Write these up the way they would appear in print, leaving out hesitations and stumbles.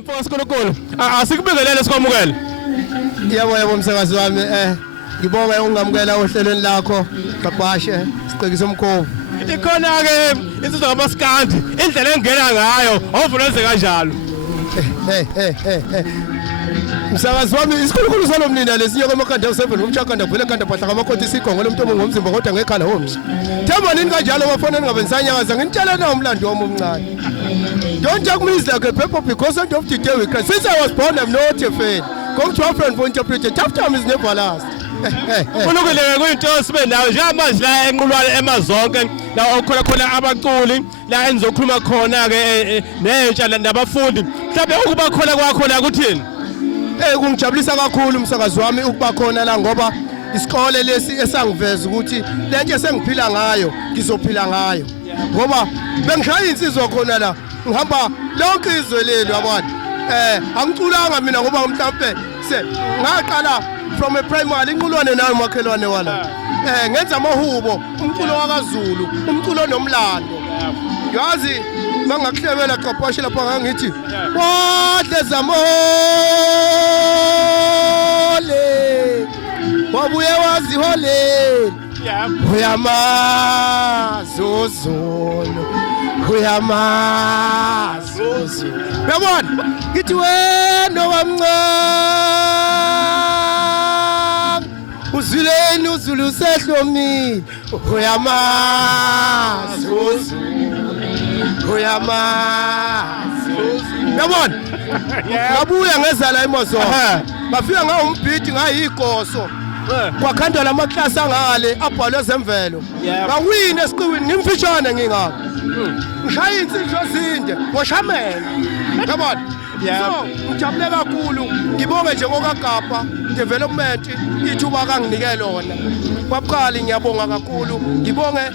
Mfowethu Sikolokolo, asikubingelele sikwamukele. Yebo msakazi wami ngibonga ungamukela ohlelweni lakho Babashe Sicekisa Umkhovu. Ikhona ke insizwa ngamaskandi indlela engena ngayo awufunenze kanjalo. Msakazi wami isikhulukhulu salomnina lesinye kwamakhanda u7 ngomchakanda kuvele ekhanda phahla ngamakhothi isigongo lomuntu ngomzimba kodwa ngekhala homes. Themba nini kanjalo bafona ningabe nisanyakaza ngintshela na umlando wami omncane. Don't talk me like a pepper because end of the day we cry. Since I was born I'm not a fan. Come to our friend for interpretation. Tough time is never last. Kulungile kuyinto sibe nayo njengamanje la enqulwane emazonke la okhona khona abaculi la enizokhuluma khona ke nentsha nabafundi mhlawumbe ukuba khona kwakho la kuthini kungijabulisa kakhulu umsakazi wami ukuba khona la ngoba isikole lesi esangiveza ukuthi lento esengiphila ngayo ngizophila ngayo ngoba bengishaya insizwa khona la ngihamba lonke izwe lelo yabona angiculanga mina ngoba mhlawumbe ngaqala from a primary inqulwane nayo makhelwane wala ngenza amahubo umculo wakaZulu umculo onomlando yazi mangakuhlebela Qabashe lapha ngangithi wadle zamole wabuye wazihole uyamazozolo uyamazozolo yabona ngithi wena wamncane uzuleni uzulu sehlomile uyamazozolo yabona ngabuya ngezala emozolo bafika ngawumbhidi ngayigoso kwakhandwa lamaklasi angale abhalwe zemvelo ngawina esiqiwini ngimfishane ngingapha ngishaya insizwa ezinde ngoshamela yabona so ngijabule kakhulu ngibonge nje ngokagapha development ithuba kanginike lona kwabuqali ngiyabonga kakhulu ngibonge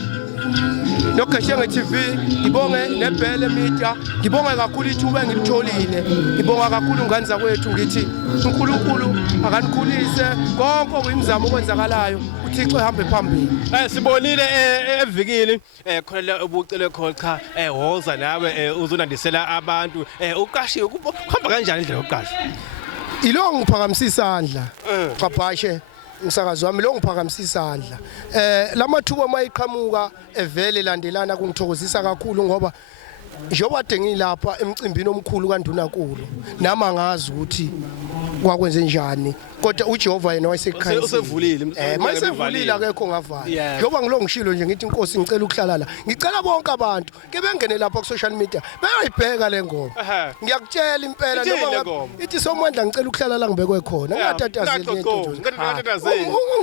noGeshenge TV ngibonge neBhele Media ngibonge kakhulu ithuba engilitholile ngibonga kakhulu ngani zakwethu ngithi uNkulunkulu akanikhulise konke okuyimizamo okwenzakalayo uThixo ehambe phambili sibonile evikini khona ubucele khona cha woza nawe uzonandisela abantu uqashiwe kuhamba kanjani indlela yokuqasha ilo ngiphakamisa isandla Qabashe umsakazi wami lo ngiphakamisa isandla lamathuba mayiqhamuka evele landelana kungithokozisa kakhulu ngoba njengoba ngilapha emcimbini omkhulu kaNdunankulu nami angazi ukuthi kwakwenze njani kodwa uJehova yena wayesekhaya usevulile mayesevulile akekho ngavala njengoba ngilongishilo nje ngithi inkosi ngicela ukuhlala la ngicela bonke abantu ke bengene lapha ku social media bayayibheka le ngoma ngiyakutshela impela noma ithi somandla ngicela ukuhlala la ngibekwe khona ngingatatazeli lento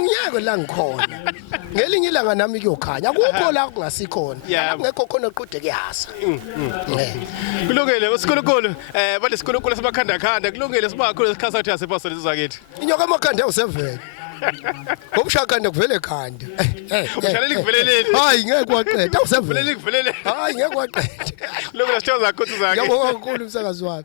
ngiyeke la ngikhona ngelinye ilanga nami kuyokhanya akukho la kungasikhona ngekho khona qhude kuyasa kulungile usikhulukhulu bale sikhulukhulu semakhanda khanda kulungile sibakhulu isikhathi yasephasoni sizakithi inyoka amakhanda usevele ngomshakanda kuvele ekhanda umshaleli kuveleleni hayi ngeke waqeda usevele kuveleleni hayi ngeke waqeda kulungile sithoza kakhulu zakhe yabonga kakhulu umsakazi wami